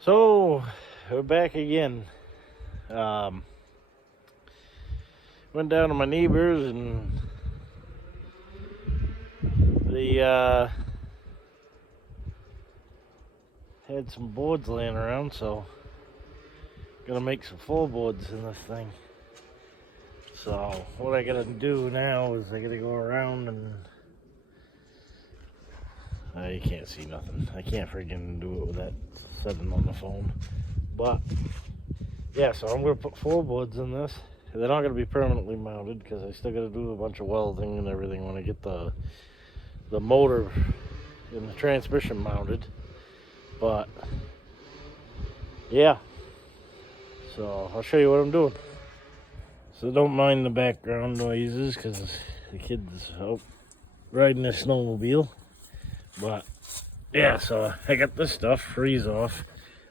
So we're back again. Um, Went down to my neighbors and they had some boards laying around, so gonna make some floorboards in this thing. So what I gotta do now is I gotta go around and you can't see nothing. I can't freaking do it with that setting on the phone. But yeah, so I'm gonna put floorboards in this. They're not gonna be permanently mounted because I still gotta do a bunch of welding and everything when I get the motor and the transmission mounted. But yeah, so I'll show you what I'm doing. So don't mind the background noises because the kids out riding their snowmobile. But yeah, so I got this stuff freeze off.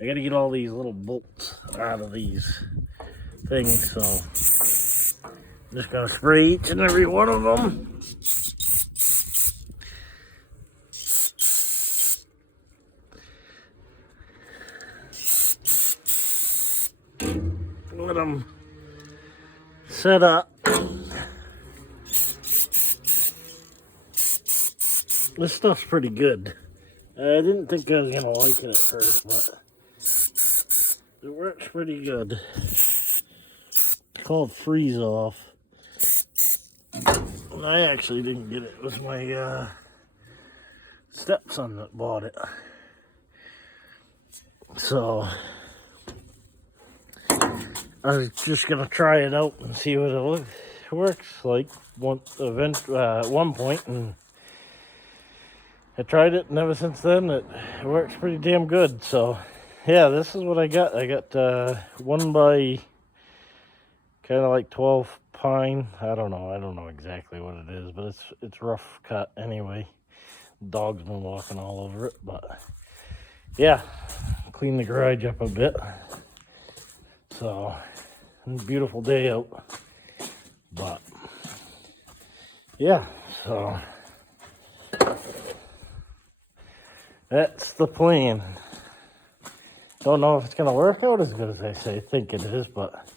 I gotta get all these little bolts out of these things, so I'm just gonna spray each and every one of them. Let them set up. This stuff's pretty good. I didn't think I was gonna like it at first, but it works pretty good. It's called freeze off. And I actually didn't get it. It was my stepson that bought it. So I was just gonna try it out and see what it works like at one point, and I tried it, and ever since then it works pretty damn good. So yeah, this is what I got. I got 1 by kind of like 12 pine. I don't know exactly what it is, but it's rough cut anyway. Dog's been walking all over it, but yeah, clean the garage up a bit. So beautiful day out, but yeah, so that's the plan. Don't know if it's gonna work out as good as I think it is, but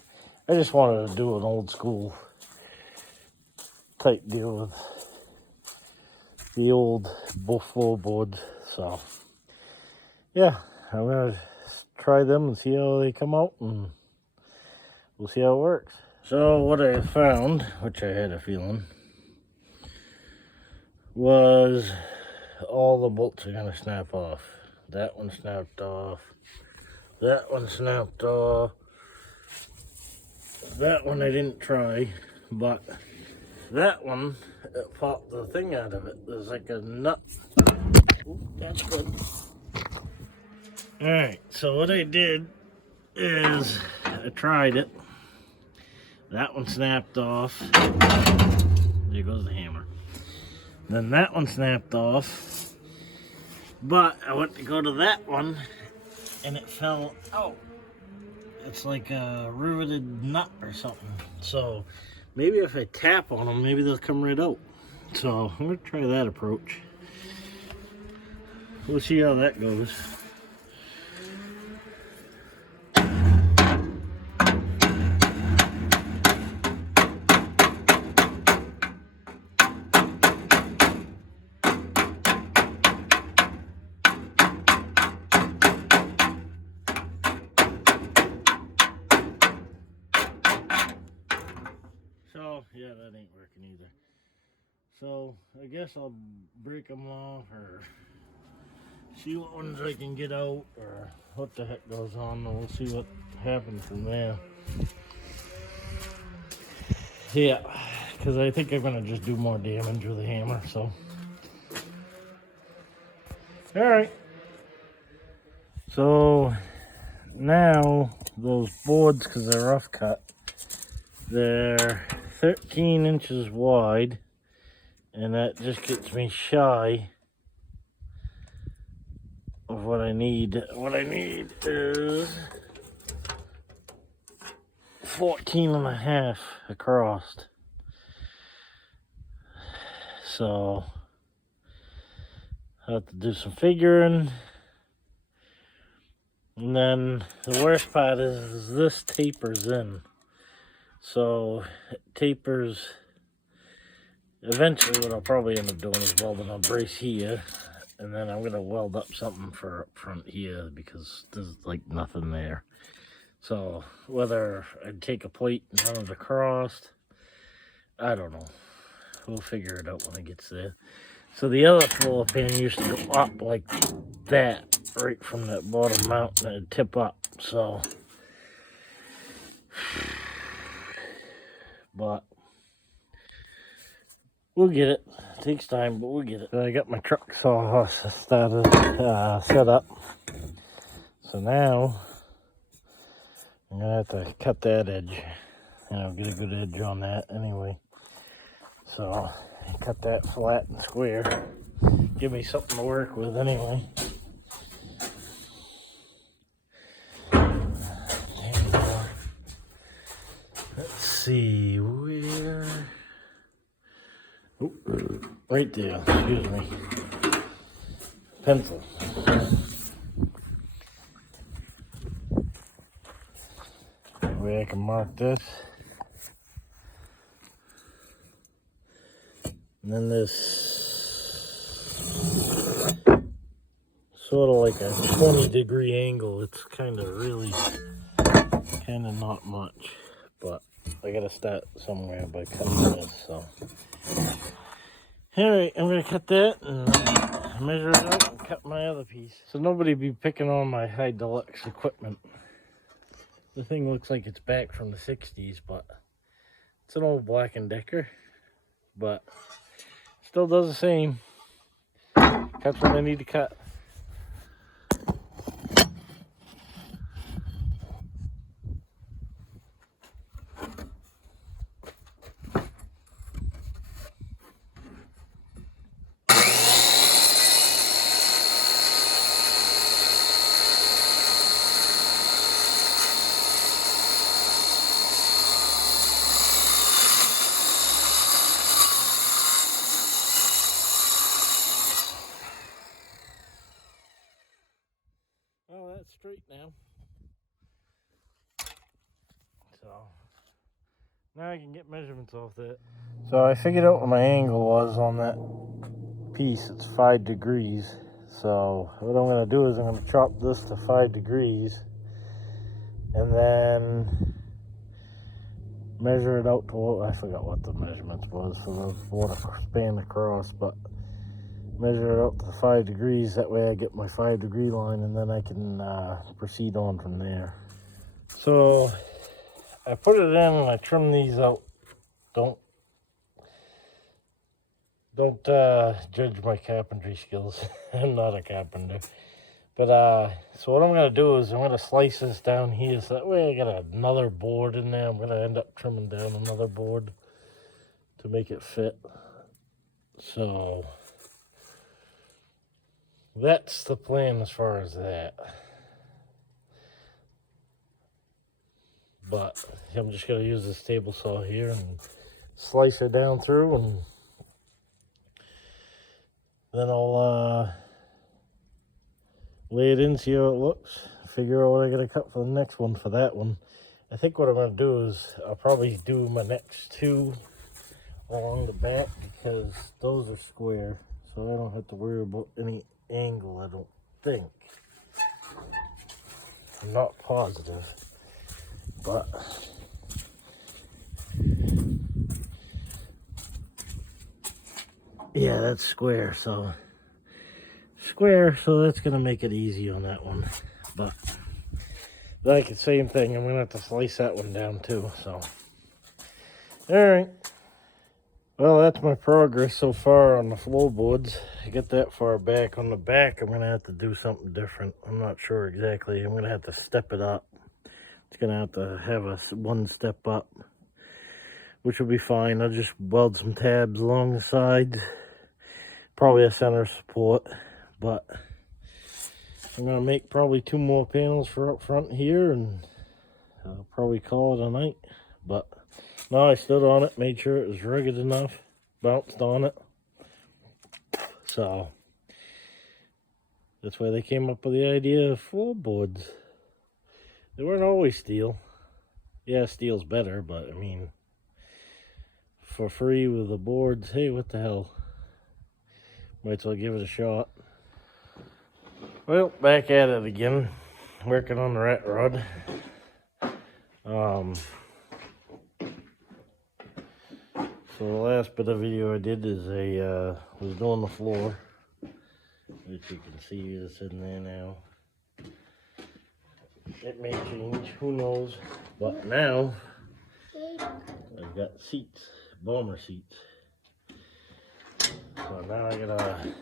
I just wanted to do an old school type deal with the old floorboards. So yeah, I'm gonna try them and see how they come out, and we'll see how it works. So what I found, which I had a feeling, was all the bolts are gonna snap off. That one snapped off. That one snapped off. That one I didn't try, but that one, it popped the thing out of it. There's like a nut. Ooh, that's good. Alright, so what I did is I tried it. That one snapped off. There goes the hammer. Then that one snapped off. But I went to go to that one and it fell out. It's like a riveted nut or something. So maybe if I tap on them, maybe they'll come right out. So I'm gonna try that approach. We'll see how that goes. So yeah, that ain't working either. So I guess I'll break them off or see what ones I can get out or what the heck goes on, and we'll see what happens from there. Yeah, because I think I'm gonna just do more damage with a hammer. So all right. So now those boards, because they're rough cut, they're 13 inches wide, and that just gets me shy of what I need. What I need is 14 and a half across. So I have to do some figuring And then the worst part is this tapers in. So it tapers. Eventually what I'll probably end up doing is welding a brace here. And then I'm going to weld up something for up front here because there's like nothing there. So whether I'd take a plate and run it across, I don't know. We'll figure it out when it gets there. So the other floor pan used to go up like that, right from that bottom mount, and it'd tip up. So, but we'll get it. It takes time, but we'll get it. So I got my truck saw started, set up. So now I'm gonna have to cut that edge. Get a good edge on that anyway. So cut that flat and square. Give me something to work with anyway. Let's see where. Oh, right there. Excuse me. Pencil. That way I can mark this. And then this sort of like a 20-degree angle. It's kind of not much, but I gotta start somewhere by cutting this. So, all right, I'm gonna cut that and measure it out and cut my other piece. So nobody be picking on my high deluxe equipment. The thing looks like it's back from the 60s, but it's an old Black & Decker, but still does the same. Cuts what I need to cut. Well, that's straight now. So now I can get measurements off that. So I figured out what my angle was on that piece. It's 5 degrees. So what I'm going to do is I'm going to chop this to 5 degrees and then measure it out to, I forgot what the measurements was for the water span across, but measure it out to 5 degrees. That way I get my 5-degree line and then I can proceed on from there. So I put it in and I trim these out. Don't judge my carpentry skills. I'm not a carpenter. But so what I'm going to do is I'm going to slice this down here so that way I got another board in there. I'm going to end up trimming down another board to make it fit. So that's the plan as far as that. But I'm just going to use this table saw here and slice it down through, and then I'll lay it in, see how it looks, figure out what I got to cut for the next one for that one. I think what I'm going to do is I'll probably do my next two along the back because those are square, so I don't have to worry about any angle, I don't think. I'm not positive, but yeah, that's square, so that's gonna make it easy on that one. But like the same thing, I'm gonna have to slice that one down too. So all right, well, that's my progress so far on the floorboards. I get that far back. On the back, I'm gonna have to do something different. I'm not sure exactly. I'm gonna have to step it up. It's gonna have to have a one step up, which will be fine. I'll just weld some tabs along the sides, probably a center support, but I'm gonna make probably 2 more panels for up front here, and I'll probably call it a night. But no, I stood on it, made sure it was rugged enough, bounced on it. So that's why they came up with the idea of floorboards. They weren't always steel. Yeah, steel's better, but I mean, for free with the boards, hey, what the hell? Might as well give it a shot. Well, back at it again, working on the rat rod. So the last bit of video I did is I was doing the floor, which you can see is sitting there now. It may change, who knows, but now I've got seats, bomber seats. So now I gotta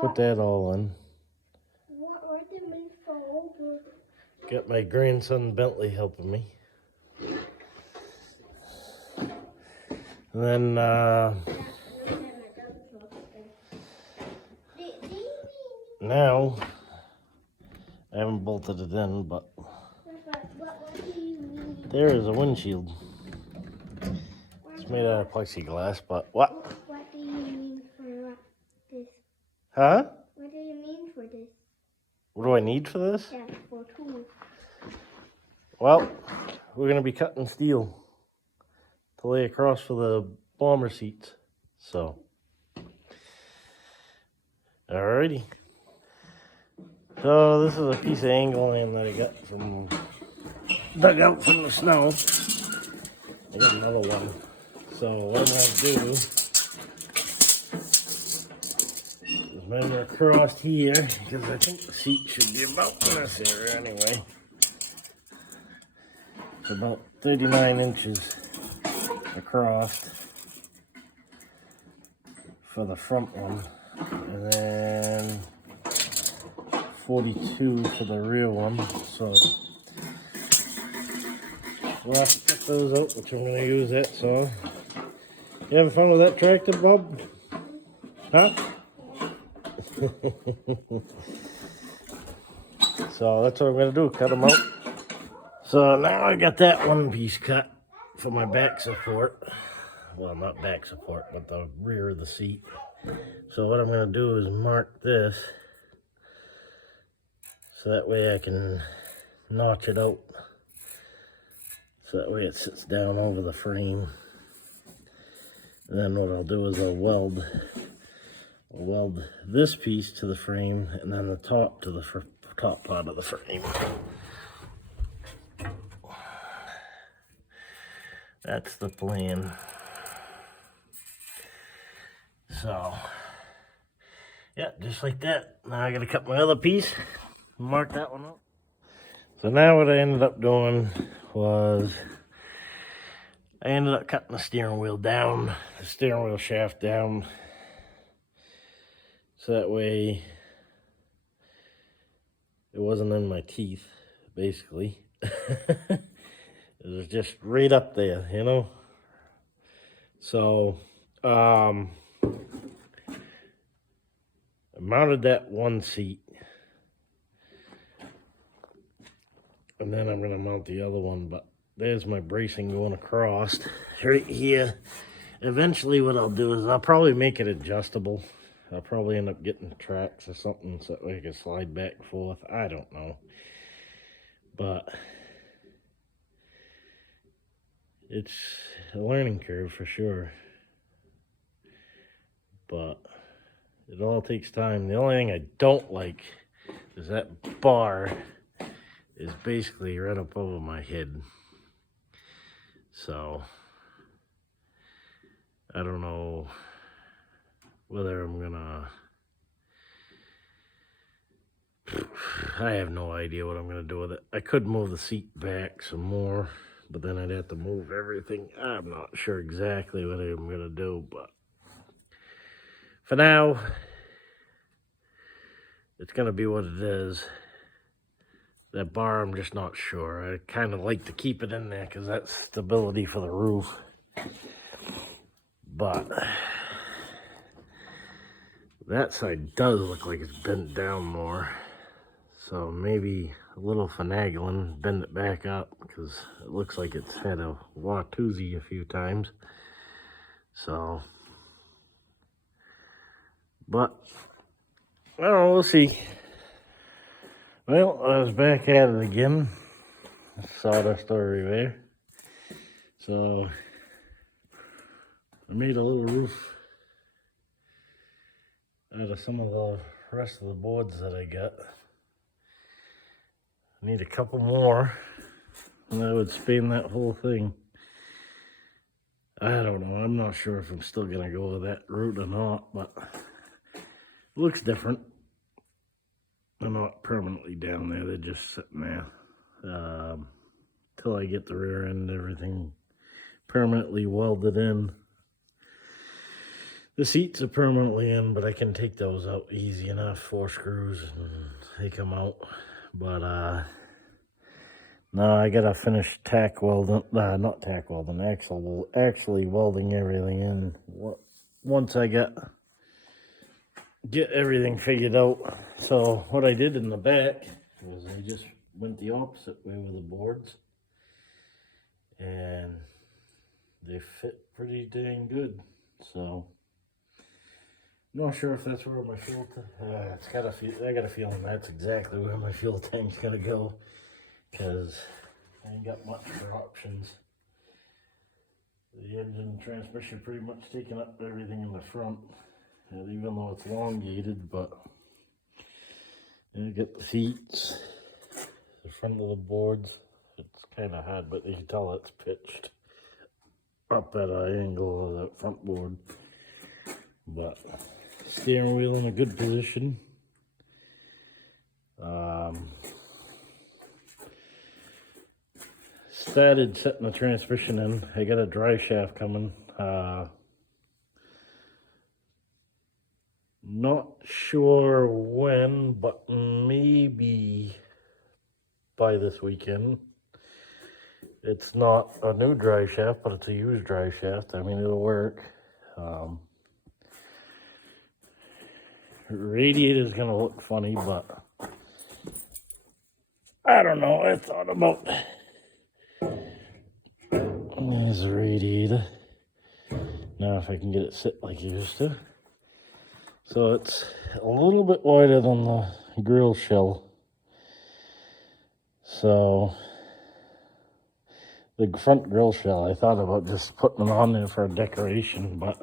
put that all in. Got my grandson Bentley helping me. And then now I haven't bolted it in, but there is a windshield. It's made out of plexiglass, but what? What do you mean for this? Huh? What do you mean for this? What do I need for this? Yeah, for tools. Well, we're gonna be cutting steel to lay across for the bomber seats. So, alrighty. So this is a piece of angle line that I got from dug out from the snow. I got another one. So what I'm gonna do is measure across here, because I think the seat should be about this area anyway. It's about 39 inches across for the front one, and then 42 for the rear one. So we'll have to cut those out, which I'm going to use that saw. You having fun with that tractor, Bob? Huh? So that's what I'm going to do, cut them out. So now I got that one piece cut for my back support. Well, not back support, but the rear of the seat. So what I'm going to do is mark this, so that way I can notch it out. So that way it sits down over the frame. And then what I'll do is I'll weld this piece to the frame, and then the top to the top part of the frame. That's the plan. So, yeah, just like that. Now I gotta cut my other piece, mark that one up. So now what I ended up doing was I ended up cutting the steering wheel down, the steering wheel shaft down, so that way it wasn't in my teeth, basically. It was just right up there, you know? So, I mounted that one seat, and then I'm going to mount the other one, but there's my bracing going across right here. Eventually what I'll do is I'll probably make it adjustable. I'll probably end up getting tracks or something so that way I can slide back and forth. I don't know. But it's a learning curve for sure. But it all takes time. The only thing I don't like is that bar is basically right up over my head. So I don't know whether I'm gonna, I have no idea what I'm gonna do with it. I could move the seat back some more, but then I'd have to move everything. I'm not sure exactly what I'm gonna do, but for now, it's gonna be what it is. That bar, I'm just not sure. I kind of like to keep it in there because that's stability for the roof. But that side does look like it's bent down more. So maybe a little finagling, bend it back up, because it looks like it's had a Watusi a few times. So, but I don't know, we'll see. Well, I was back at it again. Sawdust story there. So I made a little roof out of some of the rest of the boards that I got. I need a couple more, and that would span that whole thing. I don't know. I'm not sure if I'm still gonna go with that route or not, but it looks different. They're not permanently down there. They're just sitting there till I get the rear end and everything permanently welded in. The seats are permanently in, but I can take those out easy enough. 4 screws and they come out. But no, I gotta finish tack welding. Not tack welding. Actually welding everything in. Once I get everything figured out. So what I did in the back was I just went the opposite way with the boards, and they fit pretty dang good. So not sure if that's where my fuel I got a feeling that's exactly where my fuel tank's gonna go, because I ain't got much for options. The engine and transmission pretty much taking up everything in the front, and even though it's elongated, but you get the seats, the front of the boards. It's kind of hard, but you can tell it's pitched up at an angle of that front board. But steering wheel in a good position. Started setting the transmission in. I got a dry shaft coming. Not sure when, but maybe by this weekend. It's not a new dry shaft, but it's a used dry shaft. I mean, it'll work. Radiator's gonna look funny, but I don't know. I thought about. There's a radiator. Now if I can get it sit like it used to. So it's a little bit wider than the grill shell. So the front grill shell, I thought about just putting it on there for a decoration, but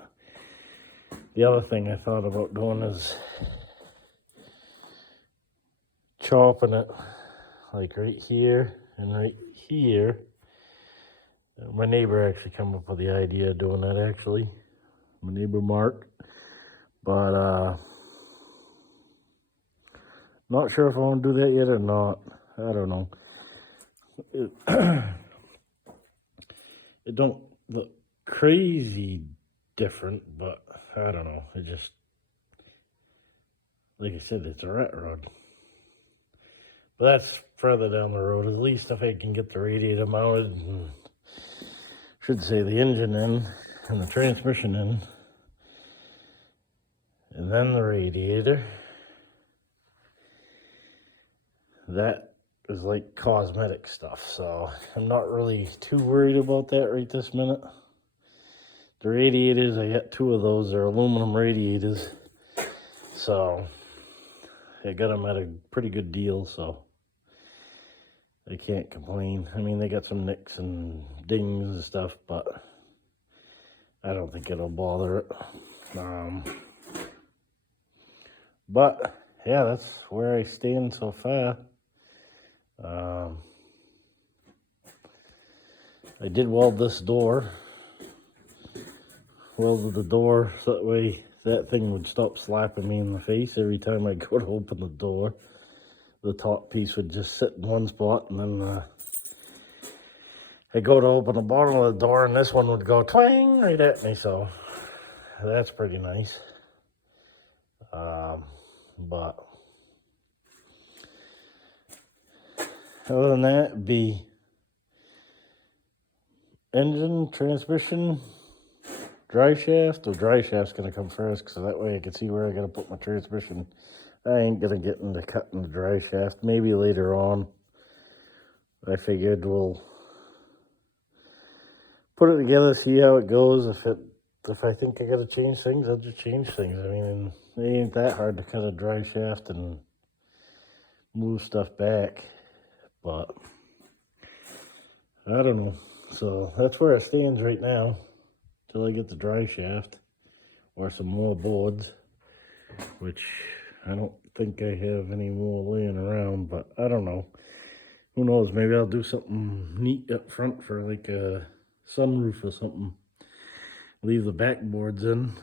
the other thing I thought about doing is chopping it like right here and right here. My neighbor actually came up with the idea of doing that, actually. My neighbor Mark. But not sure if I want to do that yet or not. I don't know. It don't look crazy different, but I don't know. It just, like I said, it's a rat rod. But that's further down the road. At least if I can get the radiator mounted, and should say the engine in and the transmission in, and then the radiator. That is like cosmetic stuff, so I'm not really too worried about that right this minute. The radiators, I got 2 of those. They're aluminum radiators, so I got them at a pretty good deal, so I can't complain. I mean, they got some nicks and dings and stuff, but I don't think it'll bother it. But yeah, that's where I stand so far. I did weld this door. Welded the door so that way that thing would stop slapping me in the face every time I go to open the door. The top piece would just sit in one spot, and then I go to open the bottom of the door, and this one would go twang right at me, so that's pretty nice. But other than that, it'd be engine, transmission, dry shaft. The dry shaft's gonna come first, so that way I can see where I gotta put my transmission. I ain't gonna get into cutting the dry shaft. Maybe later on. I figured we'll put it together, see how it goes. If I think I gotta change things, I'll just change things. I mean, it ain't that hard to cut a dry shaft and move stuff back, but I don't know. So that's where it stands right now till I get the dry shaft or some more boards, which I don't think I have any more laying around, but I don't know. Who knows? Maybe I'll do something neat up front for like a sunroof or something. Leave the backboards in.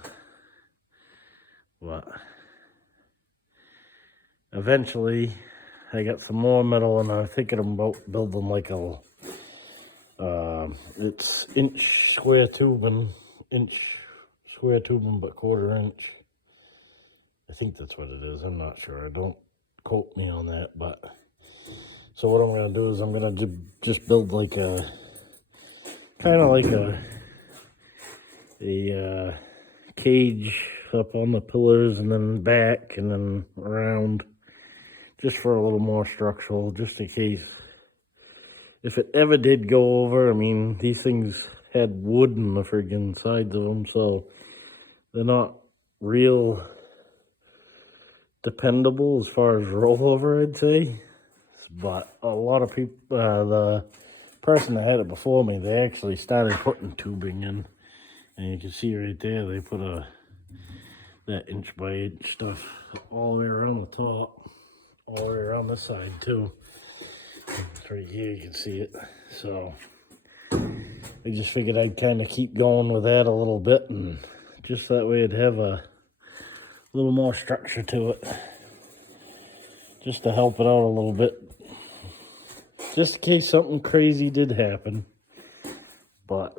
But eventually, I got some more metal, and I'm thinking about building like a, it's inch square tubing, but quarter inch. I think that's what it is. I'm not sure. Don't quote me on that, but so what I'm gonna do is I'm gonna just build like a kind of like a cage up on the pillars and then back and then around, just for a little more structural, just in case if it ever did go over. I mean, these things had wood in the friggin' sides of them, so they're not real dependable as far as rollover, I'd say. But a lot of people, the person that had it before me, they actually started putting tubing in, and you can see right there they put that inch by inch stuff all the way around the top, all the way around this side too. It's right here, you can see it. So I just figured I'd kind of keep going with that a little bit, and just that way it'd have a little more structure to it, just to help it out a little bit, just in case something crazy did happen. But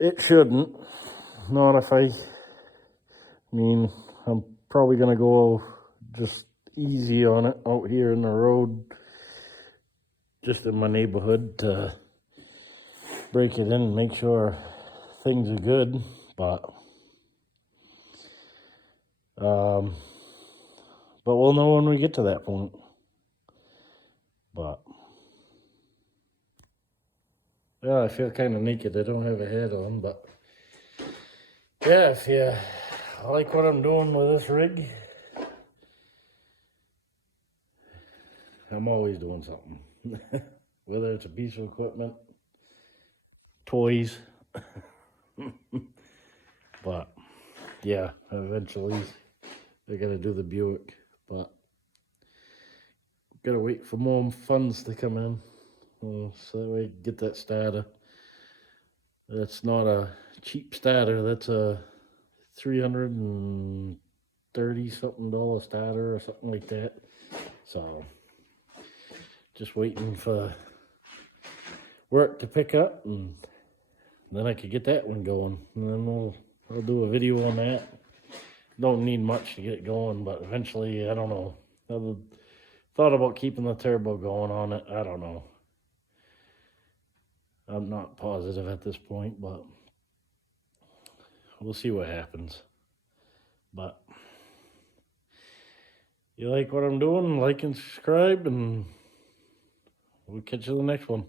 it shouldn't. Not if I mean, I'm probably gonna go just easy on it out here in the road, just in my neighborhood, to break it in and make sure things are good. But we'll know when we get to that point. But yeah, I feel kind of naked. I don't have a hat on, but yeah, if you like what I'm doing with this rig, I'm always doing something. Whether it's a piece of equipment, toys. But yeah, eventually I gotta do the Buick, but gotta wait for more funds to come in, so that way I can get that starter. That's not a cheap starter. That's a $330 something starter or something like that. So just waiting for work to pick up, and then I could get that one going, and then I'll do a video on that. Don't need much to get going, but eventually, I don't know. I've thought about keeping the turbo going on it. I don't know. I'm not positive at this point, but we'll see what happens. But you like what I'm doing, like and subscribe, and we'll catch you in the next one.